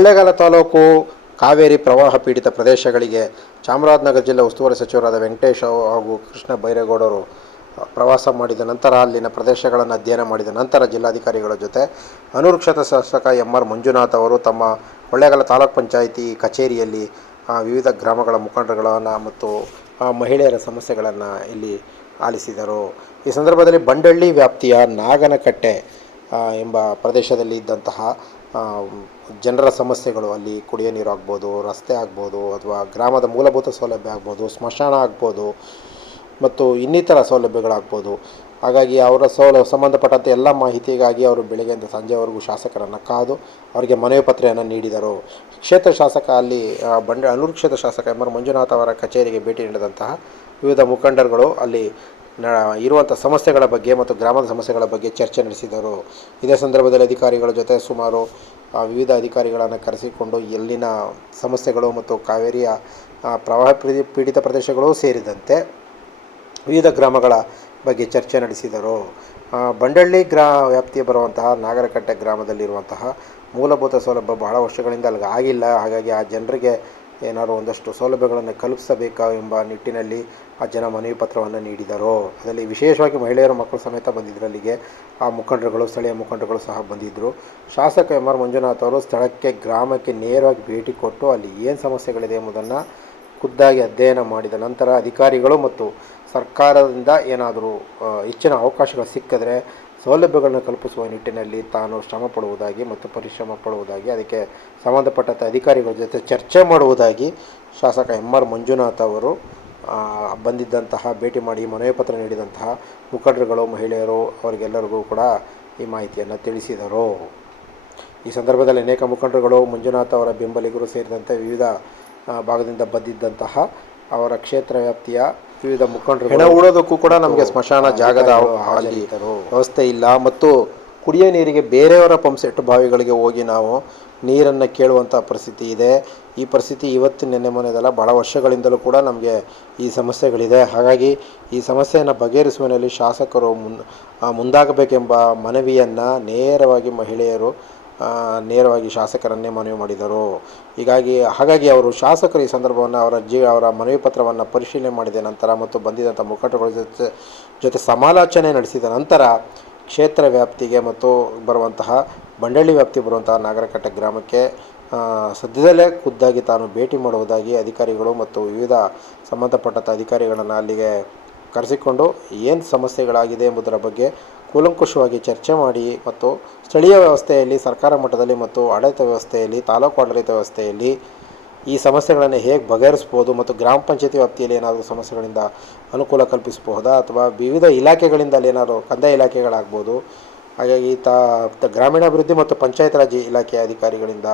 ಕೊಳ್ಳೇಗಾಲ ತಾಲೂಕು ಕಾವೇರಿ ಪ್ರವಾಹ ಪೀಡಿತ ಪ್ರದೇಶಗಳಿಗೆ ಚಾಮರಾಜನಗರ ಜಿಲ್ಲೆ ಉಸ್ತುವಾರಿ ಸಚಿವರಾದ ವೆಂಕಟೇಶ್ ಹಾಗೂ ಕೃಷ್ಣ ಬೈರೇಗೌಡರು ಪ್ರವಾಸ ಮಾಡಿದ ನಂತರ ಅಲ್ಲಿನ ಪ್ರದೇಶಗಳನ್ನು ಅಧ್ಯಯನ ಮಾಡಿದ ನಂತರ ಜಿಲ್ಲಾಧಿಕಾರಿಗಳ ಜೊತೆ ಅನೂರು ಕ್ಷೇತ್ರ ಶಾಸಕ ಎಂ.ಆರ್. ಮಂಜುನಾಥ್ ಅವರು ತಮ್ಮ ಕೊಳ್ಳೇಗಾಲ ತಾಲೂಕ್ ಪಂಚಾಯಿತಿ ಕಚೇರಿಯಲ್ಲಿ ವಿವಿಧ ಗ್ರಾಮಗಳ ಮುಖಂಡರುಗಳನ್ನು ಮತ್ತು ಮಹಿಳೆಯರ ಸಮಸ್ಯೆಗಳನ್ನು ಇಲ್ಲಿ ಆಲಿಸಿದರು. ಈ ಸಂದರ್ಭದಲ್ಲಿ ಬಂಡಳ್ಳಿ ವ್ಯಾಪ್ತಿಯ ನಾಗನಕಟ್ಟೆ ಎಂಬ ಪ್ರದೇಶದಲ್ಲಿ ಇದ್ದಂತಹ ಜನರ ಸಮಸ್ಯೆಗಳು, ಅಲ್ಲಿ ಕುಡಿಯೋ ನೀರು ಆಗ್ಬೋದು, ರಸ್ತೆ ಆಗ್ಬೋದು, ಅಥವಾ ಗ್ರಾಮದ ಮೂಲಭೂತ ಸೌಲಭ್ಯ ಆಗ್ಬೋದು, ಸ್ಮಶಾನ ಆಗ್ಬೋದು ಮತ್ತು ಇನ್ನಿತರ ಸೌಲಭ್ಯಗಳಾಗ್ಬೋದು. ಹಾಗಾಗಿ ಅವರ ಸಂಬಂಧಪಟ್ಟಂತೆ ಎಲ್ಲ ಮಾಹಿತಿಗಾಗಿ ಅವರು ಬೆಳಗ್ಗೆಯಿಂದ ಸಂಜೆವರೆಗೂ ಶಾಸಕರನ್ನು ಕಾದು ಅವರಿಗೆ ಮನವಿ ಪತ್ರೆಯನ್ನು ನೀಡಿದರು. ಕ್ಷೇತ್ರ ಶಾಸಕ ಅಲ್ಲಿ ಅನೂರು ಕ್ಷೇತ್ರ ಶಾಸಕ ಎಂ.ಆರ್. ಮಂಜುನಾಥ್ ಅವರ ಕಚೇರಿಗೆ ಭೇಟಿ ನೀಡಿದಂತಹ ವಿವಿಧ ಮುಖಂಡರುಗಳು ಅಲ್ಲಿ ಇರುವಂಥ ಸಮಸ್ಯೆಗಳ ಬಗ್ಗೆ ಮತ್ತು ಗ್ರಾಮದ ಸಮಸ್ಯೆಗಳ ಬಗ್ಗೆ ಚರ್ಚೆ ನಡೆಸಿದರು. ಇದೇ ಸಂದರ್ಭದಲ್ಲಿ ಅಧಿಕಾರಿಗಳ ಜೊತೆ ಸುಮಾರು ವಿವಿಧ ಅಧಿಕಾರಿಗಳನ್ನು ಕರೆಸಿಕೊಂಡು ಎಲ್ಲಿನ ಸಮಸ್ಯೆಗಳು ಮತ್ತು ಕಾವೇರಿಯ ಪ್ರವಾಹ ಪೀಡಿತ ಪ್ರದೇಶಗಳು ಸೇರಿದಂತೆ ವಿವಿಧ ಗ್ರಾಮಗಳ ಬಗ್ಗೆ ಚರ್ಚೆ ನಡೆಸಿದರು. ಬಂಡಳ್ಳಿ ವ್ಯಾಪ್ತಿಗೆ ಬರುವಂತಹ ನಾಗರಕಟ್ಟೆ ಗ್ರಾಮದಲ್ಲಿರುವಂತಹ ಮೂಲಭೂತ ಸೌಲಭ್ಯ ಬಹಳ ವರ್ಷಗಳಿಂದ ಅಲ್ಲಿಗೆ ಆಗಿಲ್ಲ. ಹಾಗಾಗಿ ಆ ಜನರಿಗೆ ಏನಾದರೂ ಒಂದಷ್ಟು ಸೌಲಭ್ಯಗಳನ್ನು ಕಲ್ಪಿಸಬೇಕಾ ಎಂಬ ನಿಟ್ಟಿನಲ್ಲಿ ಆ ಜನ ಮನವಿ ಪತ್ರವನ್ನು ನೀಡಿದರು. ಅದರಲ್ಲಿ ವಿಶೇಷವಾಗಿ ಮಹಿಳೆಯರು, ಮಕ್ಕಳು ಸಮೇತ ಬಂದಿದ್ದರು. ಅಲ್ಲಿಗೆ ಆ ಮುಖಂಡರುಗಳು, ಸ್ಥಳೀಯ ಮುಖಂಡರುಗಳು ಸಹ ಬಂದಿದ್ದರು. ಶಾಸಕ ಎಂ.ಆರ್. ಮಂಜುನಾಥ್ ಅವರು ಸ್ಥಳಕ್ಕೆ, ಗ್ರಾಮಕ್ಕೆ ನೇರವಾಗಿ ಭೇಟಿ ಕೊಟ್ಟು ಅಲ್ಲಿ ಏನು ಸಮಸ್ಯೆಗಳಿದೆ ಎಂಬುದನ್ನು ಖುದ್ದಾಗಿ ಅಧ್ಯಯನ ಮಾಡಿದ ನಂತರ ಅಧಿಕಾರಿಗಳು ಮತ್ತು ಸರ್ಕಾರದಿಂದ ಏನಾದರೂ ಹೆಚ್ಚಿನ ಅವಕಾಶಗಳು ಸಿಕ್ಕಿದ್ರೆ ಸೌಲಭ್ಯಗಳನ್ನು ಕಲ್ಪಿಸುವ ನಿಟ್ಟಿನಲ್ಲಿ ತಾನು ಶ್ರಮ ಪಡುವುದಾಗಿ ಮತ್ತು ಪರಿಶ್ರಮ ಪಡುವುದಾಗಿ, ಅದಕ್ಕೆ ಸಂಬಂಧಪಟ್ಟಂಥ ಅಧಿಕಾರಿಗಳ ಜೊತೆ ಚರ್ಚೆ ಮಾಡುವುದಾಗಿ ಶಾಸಕ ಎಂ.ಆರ್. ಮಂಜುನಾಥ್ ಅವರು ಬಂದಿದ್ದಂತಹ, ಭೇಟಿ ಮಾಡಿ ಮನವಿ ಪತ್ರ ನೀಡಿದಂತಹ ಮುಖಂಡರುಗಳು, ಮಹಿಳೆಯರು ಅವರಿಗೆಲ್ಲರಿಗೂ ಕೂಡ ಈ ಮಾಹಿತಿಯನ್ನು ತಿಳಿಸಿದರು. ಈ ಸಂದರ್ಭದಲ್ಲಿ ಅನೇಕ ಮುಖಂಡರುಗಳು, ಮಂಜುನಾಥ್ ಅವರ ಬೆಂಬಲಿಗರು ಸೇರಿದಂತೆ ವಿವಿಧ ಭಾಗದಿಂದ ಬಂದಿದ್ದಂತಹ ಅವರ ಕ್ಷೇತ್ರ ವ್ಯಾಪ್ತಿಯ ವಿವಿಧ ಮುಖಂಡರು, ಹೆಣ ಉಳೋದಕ್ಕೂ ಕೂಡ ನಮಗೆ ಸ್ಮಶಾನ ಜಾಗದ ವ್ಯವಸ್ಥೆ ಇಲ್ಲ ಮತ್ತು ಕುಡಿಯೋ ನೀರಿಗೆ ಬೇರೆಯವರ ಪಂಪ್ಸೆಟ್ ಬಾವಿಗಳಿಗೆ ಹೋಗಿ ನಾವು ನೀರನ್ನು ಕೇಳುವಂಥ ಪರಿಸ್ಥಿತಿ ಇದೆ. ಈ ಪರಿಸ್ಥಿತಿ ಇವತ್ತು ನೆನ್ನೆ ಮೊನ್ನೆದಲ್ಲ, ಬಹಳ ವರ್ಷಗಳಿಂದಲೂ ಕೂಡ ನಮಗೆ ಈ ಸಮಸ್ಯೆಗಳಿದೆ. ಹಾಗಾಗಿ ಈ ಸಮಸ್ಯೆಯನ್ನು ಬಗೆಹರಿಸುವಲ್ಲಿ ಶಾಸಕರು ಮುಂದಾಗಬೇಕೆಂಬ ಮನವಿಯನ್ನು ನೇರವಾಗಿ ಮಹಿಳೆಯರು ನೇರವಾಗಿ ಶಾಸಕರನ್ನೇ ಮನವಿ ಮಾಡಿದರು. ಹಾಗಾಗಿ ಅವರು ಶಾಸಕರು ಈ ಸಂದರ್ಭವನ್ನು ಅವರ ಮನವಿ ಪತ್ರವನ್ನು ಪರಿಶೀಲನೆ ಮಾಡಿದ ನಂತರ ಮತ್ತು ಬಂದಿದ್ದಂಥ ಮುಖಂಡರುಗಳ ಜೊತೆ ಸಮಾಲೋಚನೆ ನಡೆಸಿದ ನಂತರ ಕ್ಷೇತ್ರ ವ್ಯಾಪ್ತಿಗೆ ಮತ್ತು ಬರುವಂತಹ ಬಂಡಳ್ಳಿ ವ್ಯಾಪ್ತಿ ಬರುವಂತಹ ನಾಗರಕಟ್ಟೆ ಗ್ರಾಮಕ್ಕೆ ಸದ್ಯದಲ್ಲೇ ಖುದ್ದಾಗಿ ತಾನು ಭೇಟಿ ಮಾಡುವುದಾಗಿ ಅಧಿಕಾರಿಗಳು ಮತ್ತು ವಿವಿಧ ಸಂಬಂಧಪಟ್ಟಂಥ ಅಧಿಕಾರಿಗಳನ್ನು ಅಲ್ಲಿಗೆ ಕರೆಸಿಕೊಂಡು ಏನು ಸಮಸ್ಯೆಗಳಾಗಿದೆ ಎಂಬುದರ ಬಗ್ಗೆ ಕೂಲಂಕುಷವಾಗಿ ಚರ್ಚೆ ಮಾಡಿ ಮತ್ತು ಸ್ಥಳೀಯ ವ್ಯವಸ್ಥೆಯಲ್ಲಿ, ಸರ್ಕಾರ ಮಟ್ಟದಲ್ಲಿ ಮತ್ತು ಆಡಳಿತ ವ್ಯವಸ್ಥೆಯಲ್ಲಿ, ತಾಲೂಕು ಆಡಳಿತ ವ್ಯವಸ್ಥೆಯಲ್ಲಿ ಈ ಸಮಸ್ಯೆಗಳನ್ನು ಹೇಗೆ ಬಗೆಹರಿಸ್ಬೋದು ಮತ್ತು ಗ್ರಾಮ ಪಂಚಾಯತಿ ವ್ಯಾಪ್ತಿಯಲ್ಲಿ ಏನಾದರೂ ಸಮಸ್ಯೆಗಳಿಂದ ಅನುಕೂಲ ಕಲ್ಪಿಸಬಹುದಾ ಅಥವಾ ವಿವಿಧ ಇಲಾಖೆಗಳಿಂದ ಅಲ್ಲಿ ಏನಾದರೂ ಕಂದಾಯ ಇಲಾಖೆಗಳಾಗ್ಬೋದು, ಹಾಗಾಗಿ ಗ್ರಾಮೀಣಾಭಿವೃದ್ಧಿ ಮತ್ತು ಪಂಚಾಯತ್ ರಾಜ್ ಇಲಾಖೆಯ ಅಧಿಕಾರಿಗಳಿಂದ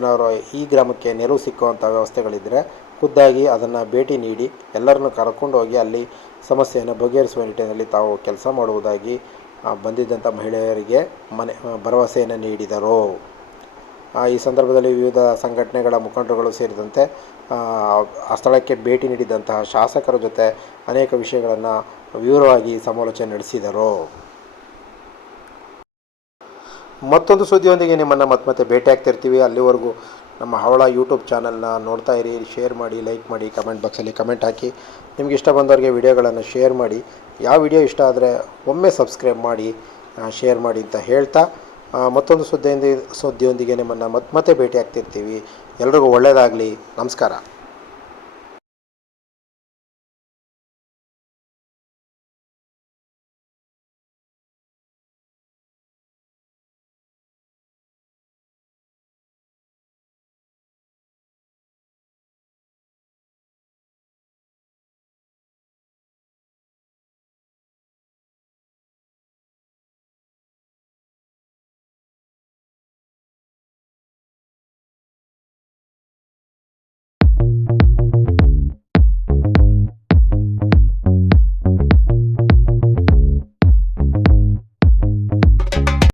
ಏನಾದರೂ ಈ ಗ್ರಾಮಕ್ಕೆ ನೆರವು ಸಿಕ್ಕುವಂಥ ವ್ಯವಸ್ಥೆಗಳಿದ್ದರೆ ಖುದ್ದಾಗಿ ಅದನ್ನು ಭೇಟಿ ನೀಡಿ ಎಲ್ಲರನ್ನು ಕರ್ಕೊಂಡು ಹೋಗಿ ಅಲ್ಲಿ ಸಮಸ್ಯೆಯನ್ನು ಬಗೆಹರಿಸುವ ನಿಟ್ಟಿನಲ್ಲಿ ತಾವು ಕೆಲಸ ಮಾಡುವುದಾಗಿ ಬಂದಿದ್ದಂಥ ಮಹಿಳೆಯರಿಗೆ ಭರವಸೆಯನ್ನು ನೀಡಿದರು. ಈ ಸಂದರ್ಭದಲ್ಲಿ ವಿವಿಧ ಸಂಘಟನೆಗಳ ಮುಖಂಡರುಗಳು ಸೇರಿದಂತೆ ಆ ಸ್ಥಳಕ್ಕೆ ಭೇಟಿ ನೀಡಿದಂತಹ ಶಾಸಕರ ಜೊತೆ ಅನೇಕ ವಿಷಯಗಳನ್ನು ವಿವರವಾಗಿ ಸಮಾಲೋಚನೆ ನಡೆಸಿದರು. ಮತ್ತೊಂದು ಸುದ್ದಿಯೊಂದಿಗೆ ನಿಮ್ಮನ್ನು ಮತ್ತೆ ಭೇಟಿ ಆಗ್ತಿರ್ತೀವಿ. ಅಲ್ಲಿವರೆಗೂ ನಮ್ಮ ಹವಳ ಯೂಟ್ಯೂಬ್ ಚಾನಲ್ನ ನೋಡ್ತಾ ಇರಿ. ಶೇರ್ ಮಾಡಿ, ಲೈಕ್ ಮಾಡಿ, ಕಮೆಂಟ್ ಬಾಕ್ಸಲ್ಲಿ ಕಮೆಂಟ್ ಹಾಕಿ. ನಿಮ್ಗೆ ಇಷ್ಟ ಬಂದವರಿಗೆ ವಿಡಿಯೋಗಳನ್ನು ಶೇರ್ ಮಾಡಿ. ಯಾವ ವಿಡಿಯೋ ಇಷ್ಟ ಆದರೆ ಒಮ್ಮೆ ಸಬ್ಸ್ಕ್ರೈಬ್ ಮಾಡಿ, ಶೇರ್ ಮಾಡಿ ಅಂತ ಹೇಳ್ತಾ ಮತ್ತೊಂದು ಸುದ್ದಿಯೊಂದಿಗೆ ನಿಮ್ಮನ್ನು ಮತ್ತೆ ಭೇಟಿ ಆಗ್ತಿರ್ತೀವಿ. ಎಲ್ರಿಗೂ ಒಳ್ಳೆಯದಾಗಲಿ. ನಮಸ್ಕಾರ.